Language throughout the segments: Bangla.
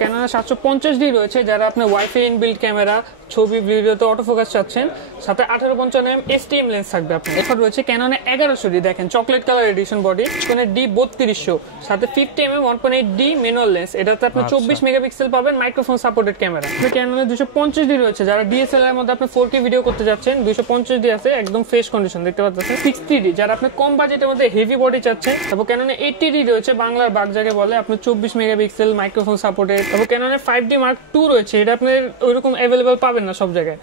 ক্যাননের 750D রয়েছে, যারা আপনার ওয়াইফাই ইনবিল্ট ক্যামেরা, ছবি ভিডিওতে অটোফোকাস চাচ্ছেন, সাথে 1855mm STM লেন্স থাকবে আপনার। এরপর রয়েছে ক্যাননে 1100D, দেখেন চকলেট কালার এডিশন বডি, ক্যাননের D3200, সাথে 50mm 1.8D ম্যানুয়াল লেন্স, এটাতে আপনি 24 মেগাপিক্সেল পাবেন, মাইক্রোফোন সাপোর্টেড ক্যামেরা। ক্যাননের 250D রয়েছে, যারা DSLR এর মধ্যে আপনি 4K ভিডিও করতে যাচ্ছেন, 250D আছে, একদম ফ্রেশ কন্ডিশন দেখতে পাচ্ছেন। 60D, যারা আপনি কম বাজেটের মধ্যে হেভি বডি চাচ্ছেন। তারপর ক্যাননে 80D রয়েছে, বাংলার বাগ জায়গায় বলে, আপনি 24 মেগাপিক্সেল মাইক্রোফোন সাপোর্টেড। তারপর ক্যাননের 5D Mark II রয়েছে, এটা আপনি ওইরকম অ্যাভেলেবল পাবেন না সব জায়গায়।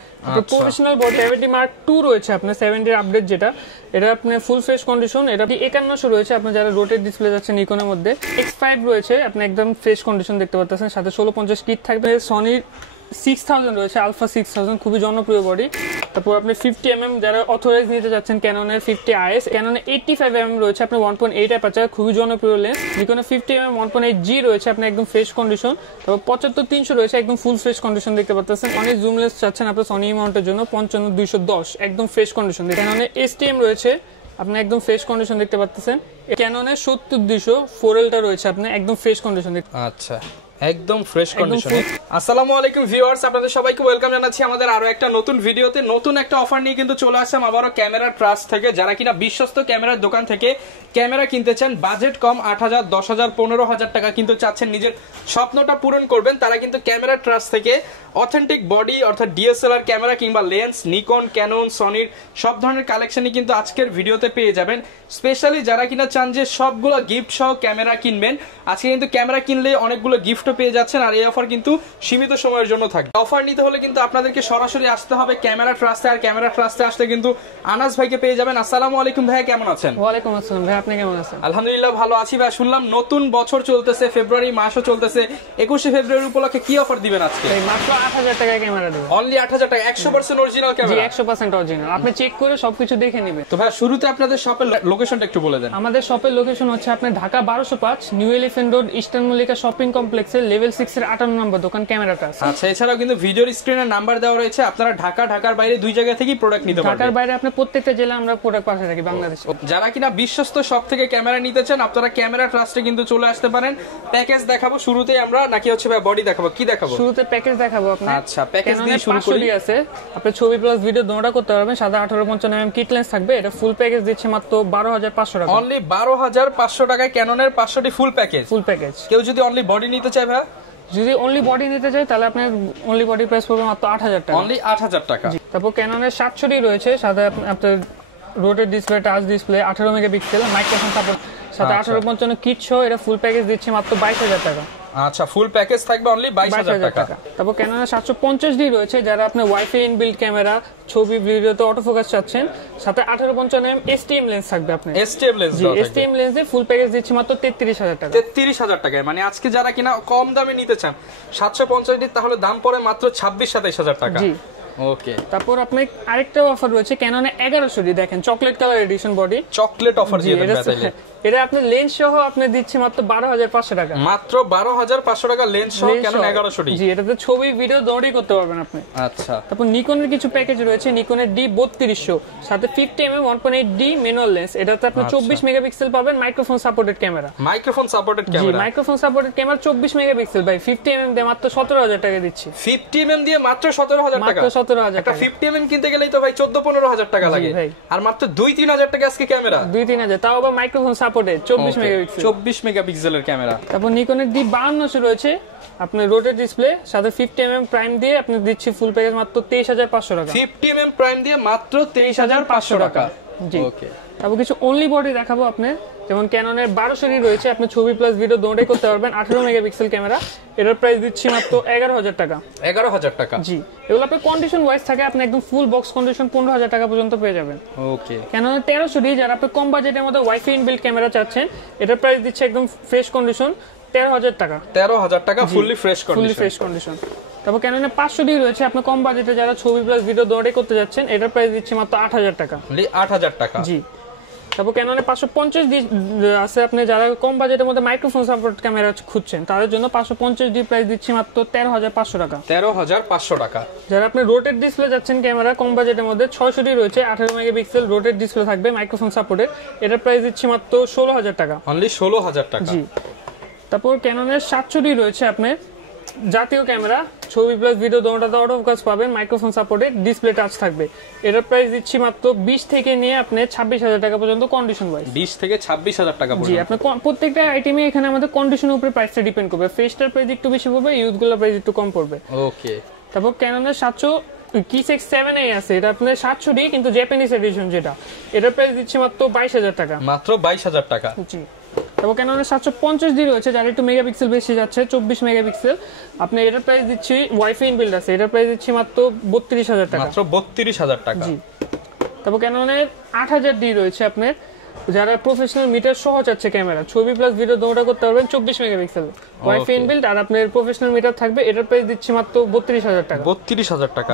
Professional body 70D Mark II রয়েছে, আপনার 70 আপডেট, যেটা এটা আপনি ফুল ফ্রেশ কন্ডিশন। এটা 5100 রয়েছে, আপনার যারা রোটেট ডিসপ্লে যাচ্ছে নিকনের মধ্যে। X5 রয়েছে, আপনি একদম ফ্রেশ কন্ডিশন দেখতে পাচ্ছেন, সাথে 1650 কিট থাকবে। সনির 6000 রয়েছে, আলফা 6000, খুবই জনপ্রিয় বডি। তারপর আপনি 50mm যারা অথরাইজ নিতে যাচ্ছেন, ক্যাননের 50IS, ক্যাননের 85mm রয়েছে, আপনার 1.8 অ্যাপারচার, খুবই জনপ্রিয় লেন্স। নিকনের 50mm 1.8G রয়েছে, আপনার একদম ফ্রেশ কন্ডিশন। তারপর 75300 রয়েছে, একদম ফুল ফ্রেশ কন্ডিশন দেখতে পাচ্ছেন। অনেক জুম লেন্স চাচ্ছেন আপনার সনি মাউন্টের জন্য, 55210, একদম ফ্রেশ কন্ডিশন। ক্যাননের STM রয়েছে, আপনি একদম ফ্রেশ কন্ডিশন দেখতে পাচ্ছেন। ক্যাননের 70200 4Lটা রয়েছে, আপনি একদম ফ্রেশ কন্ডিশন দেখতে। আচ্ছা, একদম ফ্রেশ কন্ডিশনে। আসসালামু আলাইকুম ভিউয়ার্স, আপনাদের সবাইকে ওয়েলকাম জানাচ্ছি আমাদের আরো একটা নতুন ভিডিওতে। নতুন একটা অফার নিয়ে কিন্তু চলে আসলাম আবারো ক্যামেরা ট্রাস্ট থেকে। যারা কিনা বিশ্বস্ত ক্যামেরার দোকান থেকে ক্যামেরা কিনতে চান, বাজেট কম 8000, 10000, 15000 টাকা কিন্তু চাচ্ছেন নিজের স্বপ্নটা পূরণ করবেন, তারা কিন্তু ক্যামেরা ট্রাস্ট থেকে অথেন্টিক বডি অর্থাৎ ডিএসএলআর ক্যামেরা কিংবা লেন্স, নিকন, ক্যানন, সনির সব ধরনের কালেকশনই কিন্তু আজকের ভিডিওতে পেয়ে যাবেন। স্পেশালি যারা কিনা চান যে সবগুলো গিফট সহ ক্যামেরা কিনবেন, আজকে কিন্তু ক্যামেরা কিনলে অনেকগুলো গিফটও পেয়ে যাচ্ছেন। আর এই অফার কিন্তু সীমিত সময়ের জন্য থাকবে। অফার নিতে হলে কিন্তু আপনাদেরকে সরাসরি আসতে হবে ক্যামেরা ট্রাস্টে। আর ক্যামেরা ট্রাস্টে আসলে কিন্তু আনাস ভাইকে পেয়ে যাবেন। আসসালামু আলাইকুম ভাই, কেমন আছেন? ওয়ালাইকুম আসসালাম ভাই, আপনি কেমন আছেন? আলহামদুলিল্লাহ ভালো আছি ভাই। শুনলাম নতুন বছর চলতেছে, ফেব্রুয়ারি মাসও চলতেছে, 21শে ফেব্রুয়ারি উপলক্ষে কি অফার দিবেন আজকে? মাত্র 8000 টাকায় ক্যামেরা দেব। অনলি 8000 টাকা, 100% অরিজিনাল ক্যামেরা। 100% অরিজিনাল, আপনি চেক করে সবকিছু দেখে নেবেন। তো ভাই শুরুতে আপনাদের শপের লোকেশনটা একটু বলে দেন। আমাদের শপের লোকেশন হচ্ছে আপনার Dhaka 1205 new elephant road, eastern Mallika shopping কমপ্লেক্সের লেভেল 6 এর 58 নম্বর দোকান ক্যামেরা ট্রাস্ট। আচ্ছা, এছাড়াও কিন্তু ভিডিওর স্ক্রিনে নাম্বার দেওয়া রয়েছে, আপনারা ঢাকার বাইরে দুই জায়গা থেকেই প্রোডাক্ট নিতে পারবেন। ঢাকার বাইরে আপনি প্রত্যেকটা জেলা আমরা প্রোডাক্ট পাঠিয়ে থাকি বাংলাদেশে। যারা কিনা বিশ্বস্ত শপ থেকে ক্যামেরা নিতে চান, আপনারা ক্যামেরা ট্রাস্টে কিন্তু চলে আসতে পারেন। প্যাকেজ দেখাবো শুরুতেই আমরা, নাকি হচ্ছে ভাই বডি দেখাবো? কি দেখাবো? শুরুতে প্যাকেজ দেখাবো আপনার। আচ্ছা, প্যাকেজ দিয়ে শুরু করি। আছে আপনি ছবি প্লাস ভিডিও দুটোটা করতে পারবেন। সাদা 1855mm কিট লেন্স থাকবে, এটা ফুল প্যাকেজ দিচ্ছে মাত্র 12500 টাকা। অনলি 12500 টাকায় ক্যাননের 500টি ফুল প্যাকেজ। Full package. কেউ যদি অনলি বডি নিতে চায় ভাই, যদি অনলি বডি নিতে চাই তাহলে আপনার অনলি বডি প্রাইস পড়বে মাত্র 8000 টাকা। অনলি 8000 টাকা। তারপর ক্যাননের 700D রয়েছে, সাথে আপনার rotate display, touch display, 18 megapixel, microphone support, সাথে 1855 কিট সহ এটা ফুল প্যাকেজ দিচ্ছে মাত্র 22000 টাকা। আচ্ছা, ফুল প্যাকেজ থাকবে অনলি 22000 টাকা। তারপর ক্যাননের 750D রয়েছে, যারা আপনার ওয়াইফাই ইনবিল্ট ক্যামেরা, ছবি ভিডিওতে অটোফোকাস চাচ্ছেন, সাথে 1855mm STM লেন্স থাকবে আপনার। STM লেন্স, জি STM লেন্সে ফুল প্যাকেজ দিচ্ছে মাত্র 33000 টাকা। 33000 টাকায়, মানে আজকে যারা কিনা কম দামে নিতে চান 750D, তাহলে দাম পড়ে মাত্র 26-27000 টাকা। জি ওকে। তারপর আপনি আরেকটা অফার রয়েছে ক্যাননে 1100D, দেখেন chocolate colour edition body, chocolate offer দিয়ে দেন তাইলে। এটা আপনি লেন্স সহ আপনি দিচ্ছি মাত্র 12500 টাকা। মাত্র 12500 টাকা লেন্স সহ ক্যানন 1100D। জি, এটাতে ছবি ভিডিও দৌড়ই করতে পারবেন আপনি। আচ্ছা। তারপর নিকনের কিছু প্যাকেজ রয়েছে, নিকনের D3200, সাথে 50mm 1.8D ম্যানুয়াল লেন্স, এটাতে আপনি 24 মেগাপিক্সেল পাবেন, microphone supported camera. Microphone supported camera. জি, মাইক্রোফোন সাপোর্টেড ক্যামেরা 24 মেগাপিক্সেল ভাই, 50mm দিয়ে মাত্র 17000 টাকা দিচ্ছি। 50mm দিয়ে মাত্র 17000 টাকা। মাত্র 17000 একটা 50mm কিনতে গেলেই তো ভাই 14-15000 টাকা লাগে। আর মাত্র 2-3000 টাকা আজকে ক্যামেরা। 2-3000, তাও আবার মাইক্রোফোন সাপোর্টেড 24 মেগাপিক্সেলের ক্যামেরা। তারপর নিকনের D5200 রয়েছে, আপনি রোটেট ডিসপ্লে, সাথে 50mm প্রাইম দিয়ে আপনি দিচ্ছি ফুল প্যাকেজ মাত্র 23500 টাকা। 50mm প্রাইম দিয়ে মাত্র 23500 টাকা। জি ওকে। তারপর কিছু অনলি বডি দেখাবো আপনার, যেমন ক্যাননের 1200D রয়েছে, আপনি ছবি প্লাস ভিডিও দুটোই করতে পারবেন, 18 মেগাপিক্সেল ক্যামেরা, এটার প্রাইস দিচ্ছি মাত্র 11000 টাকা। 11000 টাকা। জি, এগুলো আপনার কন্ডিশন ওয়াইজ থাকে, আপনি একদম ফুল বক্স কন্ডিশন 15000 টাকা পর্যন্ত পেয়ে যাবেন। ওকে। ক্যাননের 1300D, যারা আপনি কম বাজেটের মধ্যে ওয়াইফাই ইনবিল্ট ক্যামেরা চাচ্ছেন, এটার প্রাইস দিচ্ছে একদম ফ্রেশ কন্ডিশন 13000 টাকা। 13000 টাকা fully fresh condition. Fully fresh condition. তারপর ক্যাননের 500D রয়েছে, আপনি কম বাজেটে যারা ছবি প্লাস ভিডিও দুটোই করতে যাচ্ছেন, এটার প্রাইস দিচ্ছে মাত্র 8000 টাকা। 8000 টাকা। জি। তারপর ক্যাননে 550D আছে, আপনি যারা কম বাজেটের মধ্যে মাইক্রোফোন সাপোর্ট ক্যামেরা খুঁজছেন, তাদের জন্য 550D প্রাইস দিচ্ছি মাত্র 13500 টাকা। 13500 টাকা। যারা আপনি রোটেট ডিসপ্লে যাচ্ছেন ক্যামেরা কম বাজেটের মধ্যে, 600D রয়েছে, 18 মেগাপিক্সেল রোটেট ডিসপ্লে থাকবে, মাইক্রোফোন সাপোর্টেড, এটার প্রাইস দিচ্ছি মাত্র 16000 টাকা। অনলি 16000 টাকা। জি। তারপর ক্যাননের 700D রয়েছে, আপনার জাতীয় ক্যামেরা, ছবি প্লাস ভিডিও দুটোটাতে অটো ফোকাস পাবেন, মাইক্রোফোন সাপোর্টেড, ডিসপ্লে টাচ থাকবে। এটার প্রাইস দিচ্ছি মাত্র 20 থেকে নিয়ে আপনি 26,000 টাকা পর্যন্ত কন্ডিশন ওয়াইজ। 20 থেকে 26,000 টাকা জি, পর্যন্ত। আপনি প্রত্যেকটা আইটেমে এখানে আমাদের কন্ডিশনের উপরে প্রাইসটা ডিপেন্ড করবে। ফেস্টার প্রাইস একটু বেশি পড়বে, ইউজগুলোর প্রাইস একটু কম পড়বে। ওকে। তারপর ক্যাননের 700 কিসেক্স 7A আছে, এটা আপনার 700D কিন্তু জাপানিজ এডিশন যেটা, এটার প্রাইস দিচ্ছি মাত্র 22,000 টাকা। মাত্র 22,000 টাকা। জি। তারপর ক্যাননের 750D রয়েছে, যার একটু মেগাপিক্সেল বেশি যাচ্ছে, 24 মেগাপিক্সেল। আপনি এটার প্রাইস দিচ্ছি ওয়াইফাই ইনবিল্ড আছে, এটার প্রাইস দিচ্ছি মাত্র 32,000 টাকা। মাত্র 32,000 টাকা। জি। তারপর ক্যাননের 8000D রয়েছে আপনার, যারা প্রফেশনাল মিটার সহ চাচ্ছে ক্যামেরা, ছবি প্লাস ভিডিও দুটোটা করতে পারবেন, 24 মেগাপিক্সেল ওয়াইফাই ইনবিল্ড, আর আপনার প্রফেশনাল মিটার থাকবে। এটার প্রাইস দিচ্ছি মাত্র 32,000 টাকা। 32,000 টাকা।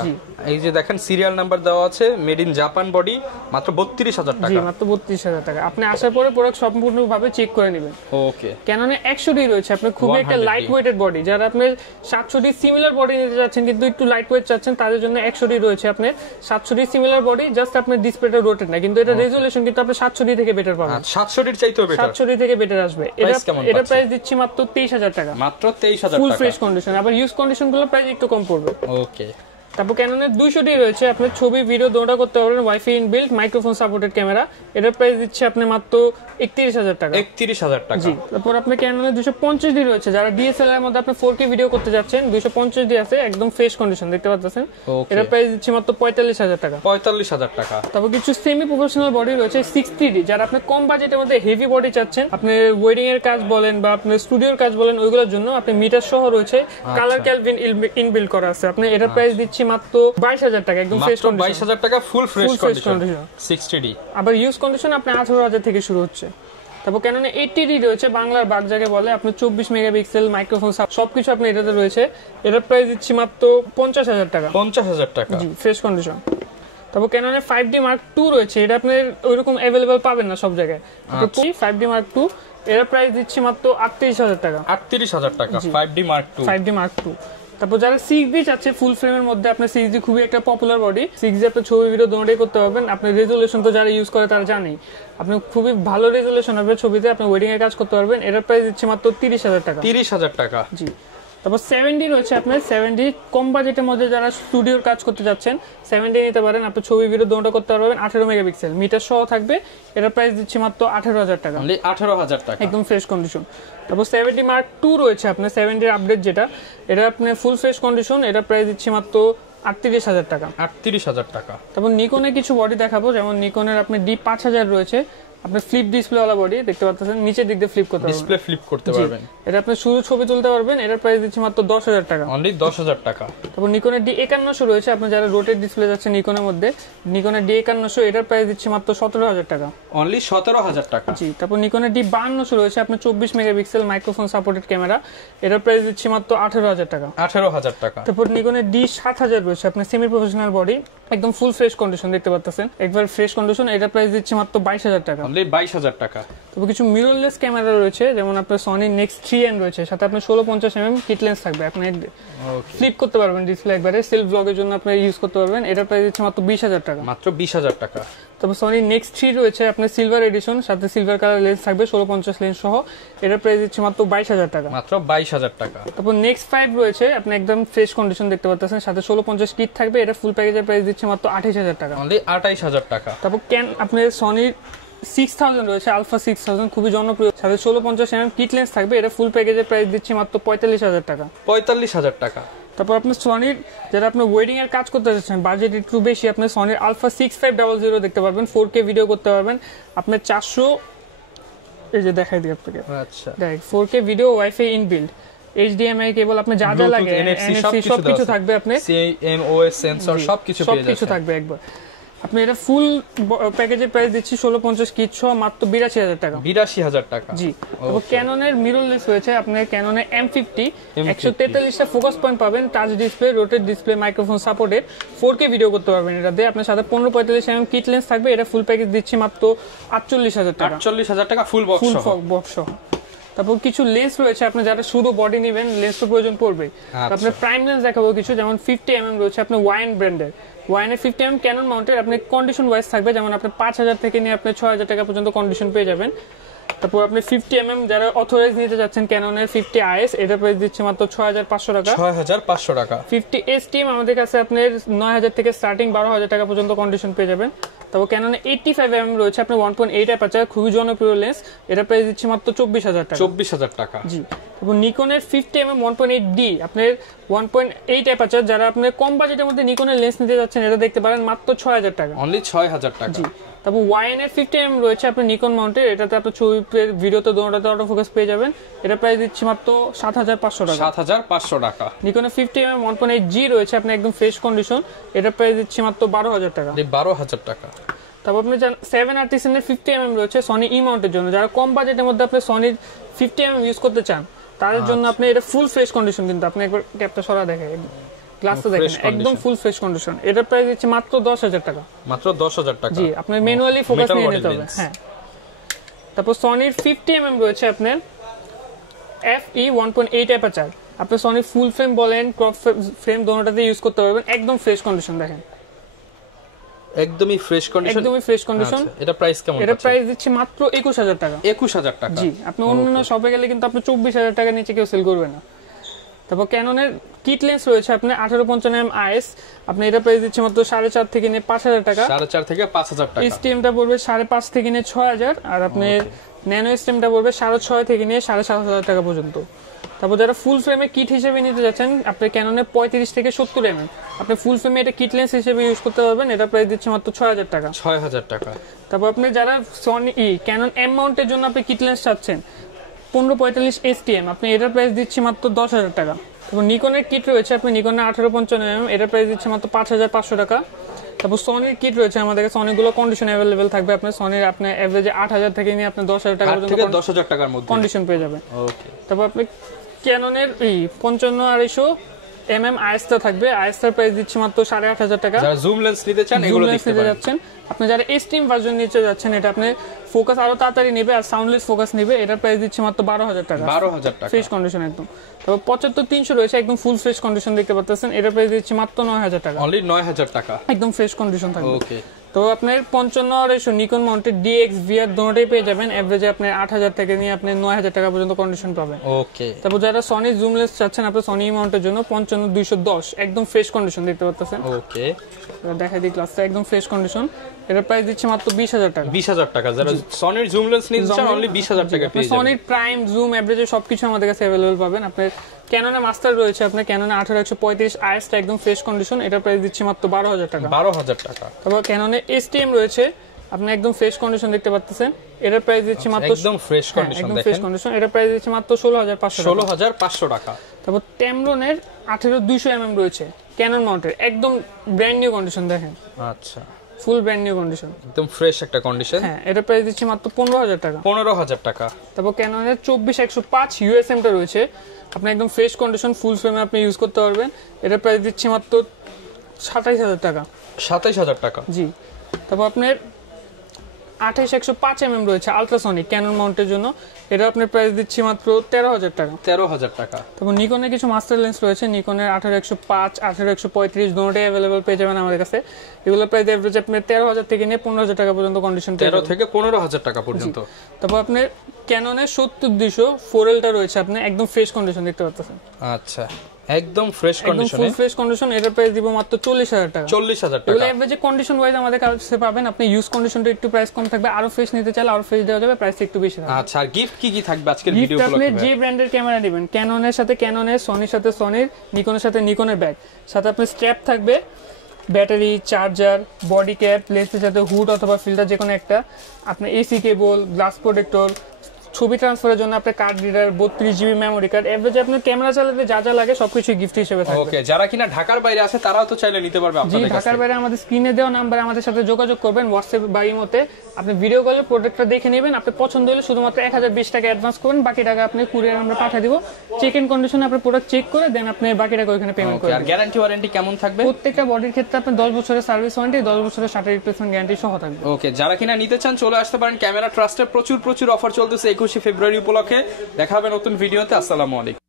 এই যে দেখেন সিরিয়াল নাম্বার দেওয়া আছে, মেড ইন জাপান বডি, মাত্র 32,000 টাকা। জি, মাত্র 32,000 টাকা। আপনি আসার পরে প্রোডাক্ট সম্পূর্ণভাবে চেক করে নেবেন। ওকে। ক্যাননে 100D রয়েছে, আপনার খুবই একটা লাইট ওয়েটেড বডি, যারা আপনি 700D সিমিলার বডি নিতে যাচ্ছেন কিন্তু একটু লাইট ওয়েট চাচ্ছেন, তাদের জন্য 100D রয়েছে। আপনার 700D সিমিলার বডি, জাস্ট আপনার ডিসপ্লেটা রোটেট না, কিন্তু এটা রেজোলিউশন কিন্তু আপনি 700D থেকে বেটার পাবেন। 700D এর চাইতেও বেটার। 700D থেকে বেটার আসবে। এটা প্রাইস দিচ্ছি মাত্র 23,000 টাকা। মাত্র 23,000 টাকা। ফুল ফ্রেশ কন্ডিশন, আবার ইউজ কন্ডিশন গুলো প্রাইস একটু কম পড়বে। ওকে। তারপর ক্যাননের 200D রয়েছে, আপনি ছবি ভিডিও দুটোটা করতে পারবেন, wifi inbuilt, microphone supported camera. এটার প্রাইস দিচ্ছে আপনি মাত্র 31,000 টাকা। 31,000 টাকা। জি। তারপর আপনি ক্যাননের 250D রয়েছে, যারা ডিএসএলআর এর মধ্যে আপনি 4K ভিডিও করতে যাচ্ছেন, 250D আছে, একদম ফ্রেশ কন্ডিশন দেখতে পাচ্ছেন। এটার প্রাইস দিচ্ছে মাত্র 45,000 টাকা। 45,000 টাকা। তারপর কিছু সেমি প্রফেশনাল বডি রয়েছে 60D, যারা আপনি কম বাজেটের মধ্যে হেভি বডি চাচ্ছেন, আপনি ওয়েডিং এর কাজ বলেন বা আপনি স্টুডিওর কাজ বলেন, ওইগুলোর জন্য আপনি মিটার সহ রয়েছে, কালার ক্যালভিন ইনবিল্ট করা আছে। আপনি এটার প্রাইস দিচ্ছি মাত্র 22,000 টাকা, একদম ফ্রেশ কন্ডিশন। 22,000 টাকা ফুল ফ্রেশ কন্ডিশন 60D। আবার ইউজ কন্ডিশন আপনি 18,000 থেকে শুরু হচ্ছে। তারপর ক্যাননে 80D রয়েছে, বাংলার বাগ যাকে বলে, আপনি 24 মেগাপিক্সেল, মাইক্রোফোন সবকিছু আপনি এটাতে রয়েছে। এটার প্রাইস দিচ্ছি মাত্র 50,000 টাকা। 50,000 টাকা। জি, ফ্রেশ কন্ডিশন। তারপর ক্যাননের 5D Mark II রয়েছে, এটা আপনি ওইরকম অ্যাভেলেবল পাবেন না সব জায়গায়। 5D Mark II, এর প্রাইস দিচ্ছি মাত্র 38,000 টাকা। 38,000 টাকা 5D Mark II। 5D Mark II। তারপর যারা 6D চাচ্ছে ফুল ফ্রেমের মধ্যে, আপনার 6D খুবই একটা পপুলার বডি, 6D আপনি ছবি ভিডিও দুটোই করতে পারবেন। আপনার রেজোলিউশন তো যারা ইউজ করে তারা জানেই, আপনি খুবই ভালো রেজোলিউশন হবে ছবিতে, আপনি ওয়েডিং এর কাজ করতে পারবেন। এটার প্রাইস দিচ্ছে মাত্র 30,000 টাকা। 30,000 টাকা। জি। তারপর 7D রয়েছে, আপনার 7D কম বাজেটের মধ্যে যারা স্টুডিওর কাজ করতে যাচ্ছেন, 7D নিতে পারেন। আপনি ছবি ভিডিও দুটো করতে পারবেন, 18 মেগাপিক্সেল, মিটার সহ থাকবে। এটার প্রাইস দিচ্ছি মাত্র 18,000 টাকা। 18,000 টাকা, একদম ফ্রেশ কন্ডিশন। তারপর 70 Mark II রয়েছে, আপনার 70 আপডেট যেটা, এটা আপনি ফুল ফ্রেশ কন্ডিশন। এটা প্রাইস দিচ্ছি মাত্র 38,000 টাকা। 38,000 টাকা। তারপর নিকনের কিছু বডি দেখাবো, যেমন নিকনের আপনি D5000 রয়েছে, আপনি ফ্লিপ ডিসপ্লে ওয়ালা বডি দেখতে পাচ্ছেন, নিচের দিক দিয়ে ফ্লিপ করতে পারবেন, ডিসপ্লে ফ্লিপ করতে পারবেন। এটা আপনি শুধু ছবি তুলতে পারবেন। এটার প্রাইস দিচ্ছি মাত্র 10,000 টাকা। অনলি 10,000 টাকা। তারপর নিকনের D5100 রয়েছে, আপনি যারা রোটেট ডিসপ্লে যাচ্ছে নিকনের মধ্যে, নিকনের D5100, এটার প্রাইস দিচ্ছি মাত্র 17,000 টাকা। অনলি 17,000 টাকা। জি। তারপর নিকনের D5200 রয়েছে, আপনি 24 মেগাপিক্সেল, মাইক্রোফোন সাপোর্টেড ক্যামেরা। এটার প্রাইস দিচ্ছি মাত্র 18,000 টাকা। 18,000 টাকা। তারপর নিকনের D7000 রয়েছে, আপনি সেমি প্রফেশনাল বডি, একদম ফুল ফ্রেশ কন্ডিশন দেখতে পাচ্ছেন, একবার ফ্রেশ কন্ডিশন। এটার প্রাইস দিচ্ছি মাত্র 22,000 টাকা। অনলি 22,000 টাকা। তারপর কিছু মিররলেস ক্যামেরা রয়েছে, যেমন আপনার সনি নেক্সট 3N রয়েছে, সাথে আপনার 1650mm কিট লেন্স থাকবে, আপনি ফ্লিপ করতে পারবেন ডিসপ্লে একবারে, সেলফ ব্লগের জন্য আপনি ইউজ করতে পারবেন। এটার প্রাইস দিচ্ছে মাত্র 20,000 টাকা। মাত্র 20,000 টাকা। তারপর সনি নেক্সট 3 রয়েছে, আপনার সিলভার এডিশন, সাথে সিলভার কালার লেন্স থাকবে, 1650 লেন্স সহ। এটার প্রাইস দিচ্ছে মাত্র 22,000 টাকা। মাত্র 22,000 টাকা। তারপর নেক্সট 5 রয়েছে, আপনি একদম ফ্রেশ কন্ডিশন দেখতে পাচ্ছেন, সাথে 1650 কিট থাকবে। এটা ফুল প্যাকেজের প্রাইস দিচ্ছে মাত্র 28,000 টাকা। অনলি 28,000 টাকা। তারপর আপনি সনির 6000 রয়েছে, আলফা 6000, খুবই জনপ্রিয়, সাথে 1650mm কিট লেন্স থাকবে। এটা ফুল প্যাকেজের প্রাইস দিচ্ছে মাত্র 45,000 টাকা। 45,000 টাকা। তারপর আপনার সনির, যারা আপনি ওয়েডিং এর কাজ করতে যাচ্ছেন, বাজেট একটু বেশি, আপনি সনির আলফা 6500 দেখতে পারবেন, 4K ভিডিও করতে পারবেন। আপনার 400, এই যে দেখাই দিই আপনাকে, আচ্ছা, দেখ 4K video, wifi inbuilt, HDMI কেবল, আপনি যা যা লাগে NFC সবকিছু থাকবে, আপনি CMOS সেন্সর সবকিছু থাকবে একবার। আপনি এটা ফুল প্যাকেজের প্রাইস দিচ্ছি 1650 কিট সহ মাত্র 82,000 টাকা। 82,000 টাকা। জি। তারপর ক্যাননের মিররলেস রয়েছে, আপনার ক্যাননের M50 143টা ফোকাস পয়েন্ট পাবেন, touch display, rotate display, microphone supported, 4K video করতে পারবেন এটাতে। আপনার সাথে 15-45mm কিট লেন্স থাকবে। এটা ফুল প্যাকেজ দিচ্ছি মাত্র 48,000 টাকা। 48,000 টাকা ফুল বক্স সহ। তারপর কিছু লেন্স রয়েছে, আপনি যারা শুধু বডি নেবেন, লেন্স তো প্রয়োজন পড়বে। আপনার প্রাইম লেন্স দেখাবো কিছু, যেমন 50mm রয়েছে, আপনার ওয়াইন ব্র্যান্ডের, ওয়াইনের 50mm ক্যানন মাউন্টেড, আপনি কন্ডিশন ওয়াইজ থাকবে, যেমন আপনি 5,000 থেকে নিয়ে আপনি 6,000 টাকা পর্যন্ত কন্ডিশন পেয়ে যাবেন। তারপর আপনি 50mm যারা অথরাইজ নিতে যাচ্ছেন ক্যাননের 50IS, এটা প্রাইস দিচ্ছি মাত্র 6500 টাকা। 6500 টাকা। 50STM আমাদের কাছে আপনার 9000 থেকে স্টার্টিং 12000 টাকা পর্যন্ত কন্ডিশন পেয়ে যাবেন। তারপর ক্যাননে 85mm রয়েছে আপনার 1.8 অ্যাপারচার, খুবই জনপ্রিয় লেন্স, এটা প্রাইস দিচ্ছি মাত্র 24000 টাকা। 24000 টাকা, জি। তারপর নিকনের 50mm 1.8D আপনার 1.8 অ্যাপারচার, যারা আপনার কম বাজেটের মধ্যে নিকনের লেন্স নিতে যাচ্ছেন এটা দেখতে পারেন মাত্র 6000 টাকা, অনলি 6000 টাকা। জি। তারপর YN এর 50mm রয়েছে আপনার নিকন মাউন্টের, এটাতে আপনি ছবি ভিডিওতে দুটোতে অটো ফোকাস পেয়ে যাবেন, এটা প্রাইস দিচ্ছি মাত্র 7500 টাকা। 7500 টাকা। নিকনের 50mm 1.8G রয়েছে আপনি একদম ফ্রেশ কন্ডিশন, এটা প্রাইস দিচ্ছি মাত্র 12000 টাকা। 12000 টাকা। তারপর আপনি 7 আর্টিসানের 50mm রয়েছে সনি ই মাউন্টের জন্য, যারা কম বাজেটের মধ্যে আপনি সনির 50mm ইউজ করতে চান তাদের জন্য আপনি এটা ফুল ফ্রেশ কন্ডিশন, কিন্তু আপনি একবার ক্যাপটা সরা দেখেন, গ্লাসটা দেখেন, একদম ফুল ফ্রেশ কন্ডিশন, এটা প্রাইস দিচ্ছি মাত্র 10000 টাকা। মাত্র 10000 টাকা, জি। আপনি ম্যানুয়ালি ফোকাস নিয়ে নিতে হবে। হ্যাঁ। তারপর সনির 50mm রয়েছে আপনার FE 1.8 অ্যাপারচার, আপনি সনি ফুল ফ্রেম বলেন ক্রপ ফ্রেম দোনোটাতে ইউজ করতে পারবেন, একদম ফ্রেশ কন্ডিশন দেখেন, একদমই ফ্রেশ কন্ডিশন, একদমই ফ্রেশ কন্ডিশন। এটা প্রাইস কেমন? এটা প্রাইস দিচ্ছি মাত্র 21000 টাকা। 21000 টাকা, জি। আপনি অন্য শপে গেলে কিন্তু আপনি 24000 টাকা নিচে কেউ সেল করবে না। তারপর ক্যাননের কিট লেন্স রয়েছে আপনার 1855mm IS, আপনি এটা প্রাইস দিচ্ছি মাত্র 4.5 থেকে নিয়ে 5000 টাকা। 4.5 থেকে 5000 টাকা। STMটা পড়বে 5.5 থেকে নিয়ে 6000, আর আপনি ন্যানো STMটা পড়বে 6.5 থেকে নিয়ে 7500 টাকা পর্যন্ত। তারপর যারা ফুল ফ্রেমে কিট হিসেবে নিতে যাচ্ছেন আপনি ক্যাননের 35 থেকে 70mm, আপনি ফুল ফ্রেমে এটা কিট লেন্স হিসেবে ইউজ করতে পারবেন, এটা প্রাইস দিচ্ছে মাত্র 6000 টাকা। 6000 টাকা। তারপর আপনি যারা সনি ক্যানন M মাউন্টের জন্য আপনি কিট লেন্স চাচ্ছেন 1545 STM, আপনি এটার প্রাইস দিচ্ছি মাত্র 10000 টাকা। তারপর নিকনের কিট রয়েছে আপনি নিকনের 1855mm, এটার প্রাইস দিচ্ছে মাত্র 5500 টাকা। তারপর সনির কিট রয়েছে আমাদের কাছে, অনেকগুলো কন্ডিশন অ্যাভেলেবেল থাকবে, আপনার সনির আপনি এভারেজে 8000 থেকে নিয়ে আপনি 10000 টাকা পর্যন্ত 10000 টাকার মধ্যে কন্ডিশন পেয়ে যাবেন। ওকে। তারপর আপনি ক্যাননের 55-250mm IS-টা থাকবে, IS-টার প্রাইস দিচ্ছি মাত্র 8500 টাকা। যারা জুম লেন্স নিতে চান এগুলো দেখতে যাচ্ছেন, আপনি যারা STM ভার্সন নিতে যাচ্ছেন এটা আপনি ফোকাস আরো তাড়াতাড়ি নেবে আর সাউন্ডলেস ফোকাস নেবে, এটার প্রাইস দিচ্ছি মাত্র 12000 টাকা। 12000 টাকা, ফ্রেশ কন্ডিশন একদম। তারপর 75300 রয়েছে একদম ফুল ফ্রেশ কন্ডিশন দেখতে পাচ্ছেন, এটার প্রাইস দিচ্ছি মাত্র 9000 টাকা, অনলি 9000 টাকা, একদম ফ্রেশ কন্ডিশন থাকবে। ওকে। তো আপনার 55 নিকন মাউন্টেড DX VR দুটোই পেয়ে যাবেন, এভারেজে আপনি 8000 থেকে নিয়ে আপনি 9000 টাকা পর্যন্ত কন্ডিশন পাবেন। ওকে। তারপর যারা সনি জুম লেন্স চাচ্ছেন আপনি সনি মাউন্টের জন্য 55-210 একদম ফ্রেশ কন্ডিশন দেখতে পাচ্ছেন। ওকে। দেখাই দিই গ্লাসটা, একদম ফ্রেশ কন্ডিশন, এটার প্রাইস দিচ্ছে মাত্র 20000 টাকা। 20000 টাকা। যারা সনির জুম লেন্স নিতে চান অনলি 20000 টাকা পেয়ে যাবেন। সনির প্রাইম জুম এভারেজে সবকিছু আমাদের কাছে अवेलेबल পাবেন। আপনার ক্যাননে মাস্টার রয়েছে, আপনার ক্যাননে 18135 IS টা একদম ফ্রেশ কন্ডিশন, এটার প্রাইস দিচ্ছে মাত্র 12000 টাকা। 12000 টাকা। তারপর ক্যাননে STM রয়েছে, আপনি একদম ফ্রেশ কন্ডিশন দেখতে পাচ্ছেন, এটার প্রাইস দিচ্ছে মাত্র একদম ফ্রেশ কন্ডিশন একদম দেখেন, ফ্রেশ কন্ডিশন, এটার প্রাইস দিচ্ছে মাত্র 16500 টাকা। 16500 টাকা। তারপর Tamron's 18200mm রয়েছে ক্যানন মাউন্টের, একদম ব্র্যান্ড নিউ কন্ডিশন দেখেন, আচ্ছা ফুল ব্র্যান্ড নিউ কন্ডিশন, একদম ফ্রেশ একটা কন্ডিশন। হ্যাঁ, এটা প্রাইস দিচ্ছি মাত্র 15000 টাকা। 15000 টাকা। তারপর ক্যাননের 24105 USM টা রয়েছে, আপনি একদম ফ্রেশ কন্ডিশন ফুল ফ্রেমে আপনি ইউজ করতে পারবেন, এটা প্রাইস দিচ্ছি মাত্র 27000 টাকা। 27000 টাকা, জি। তারপর আপনার 28105mm রয়েছে আলট্রাসনিক ক্যানন মাউন্টের জন্য, এটা আপনার প্রাইস দিচ্ছি মাত্র 13000 টাকা। 13000 টাকা। তারপর নিকনের কিছু মাস্টার লেন্স রয়েছে, নিকনের 18105 18135 দুটোই अवेलेबल পেয়ে যাবেন আমাদের কাছে, এগুলো প্রাইস এভারেজ আপনি 13000 থেকে নিয়ে 15000 টাকা পর্যন্ত কন্ডিশন পেয়ে যাবেন। 13 থেকে 15000 টাকা পর্যন্ত। তারপর আপনার ক্যাননের 70200 4L টা রয়েছে, আপনি একদম ফ্রেশ কন্ডিশন দেখতে পাচ্ছেন, আচ্ছা একদম ফ্রেশ কন্ডিশনে, ফুল ফ্রেশ কন্ডিশন, এটার প্রাইস দিব মাত্র 40000 টাকা। 40000 টাকা। এগুলো এভারেজ কন্ডিশন ওয়াইজ আমাদের কাছে পাবেন, আপনি ইউজ কন্ডিশনটা একটু প্রাইস কম থাকবে, আরো ফ্রেশ নিতে চাইলে আরো ফ্রেশ দেওয়া যাবে, প্রাইস একটু বেশি থাকবে। আচ্ছা, আর গিফট কি কি থাকবে আজকের ভিডিও গিফট আপনি গুলোতে? যে ব্র্যান্ডের ক্যামেরা নেবেন, ক্যাননের সাথে ক্যাননের, সনির সাথে সনির, নিকনের সাথে নিকনের ব্যাগ, সাথে আপনার স্ট্র্যাপ থাকবে, ব্যাটারি, চার্জার, বডি ক্যাপ, লেন্সের সাথে হুড অথবা ফিল্টার যে কোনো একটা, আপনার এসি কেবল, গ্লাস প্রোটেক্টর, ছবি ট্রান্সফারের জন্য আপনার card reader, 32GB memory card, average আপনার ক্যামেরা চালাতে যা যা লাগে সবকিছু গিফট হিসেবে থাকবে। ওকে, যারা কিনা ঢাকার বাইরে আছে তারাও তো চাইলে নিতে পারবে আপনাদের কাছে। ঢাকার বাইরে আমাদের স্ক্রিনে দেওয়া নাম্বারে আমাদের সাথে যোগাযোগ করবেন, হোয়াটসঅ্যাপ বা ইমোতে, আপনি ভিডিও কলে প্রোডাক্টটা দেখে নেবেন, আপনি পছন্দ হলে শুধুমাত্র 1020 টাকা অ্যাডভান্স করবেন, বাকি টাকা আপনি কুরিয়ার আমরা পাঠিয়ে দিব, চেক ইন কন্ডিশনে আপনি প্রোডাক্ট চেক করে দেন আপনি বাকি টাকা ওখানে পেমেন্ট করবেন। আর গ্যারান্টি ওয়ারেন্টি কেমন থাকবে? প্রত্যেকটা বডির ক্ষেত্রে আপনি 10 বছরের সার্ভিস ওয়ারেন্টি, 10 বছরের শাটার রিপ্লেসমেন্ট গ্যারান্টি সহ থাকবে। ওকে, যারা কিনা নিতে চান চলে আসতে পারেন ক্যামেরা ট্রাস্টে, প্রচুর অফার চলতেছে 21শে ফেব্রুয়ারি উপলক্ষে। দেখা হবে নতুন ভিডিওতে। আসসালামু আলাইকুম।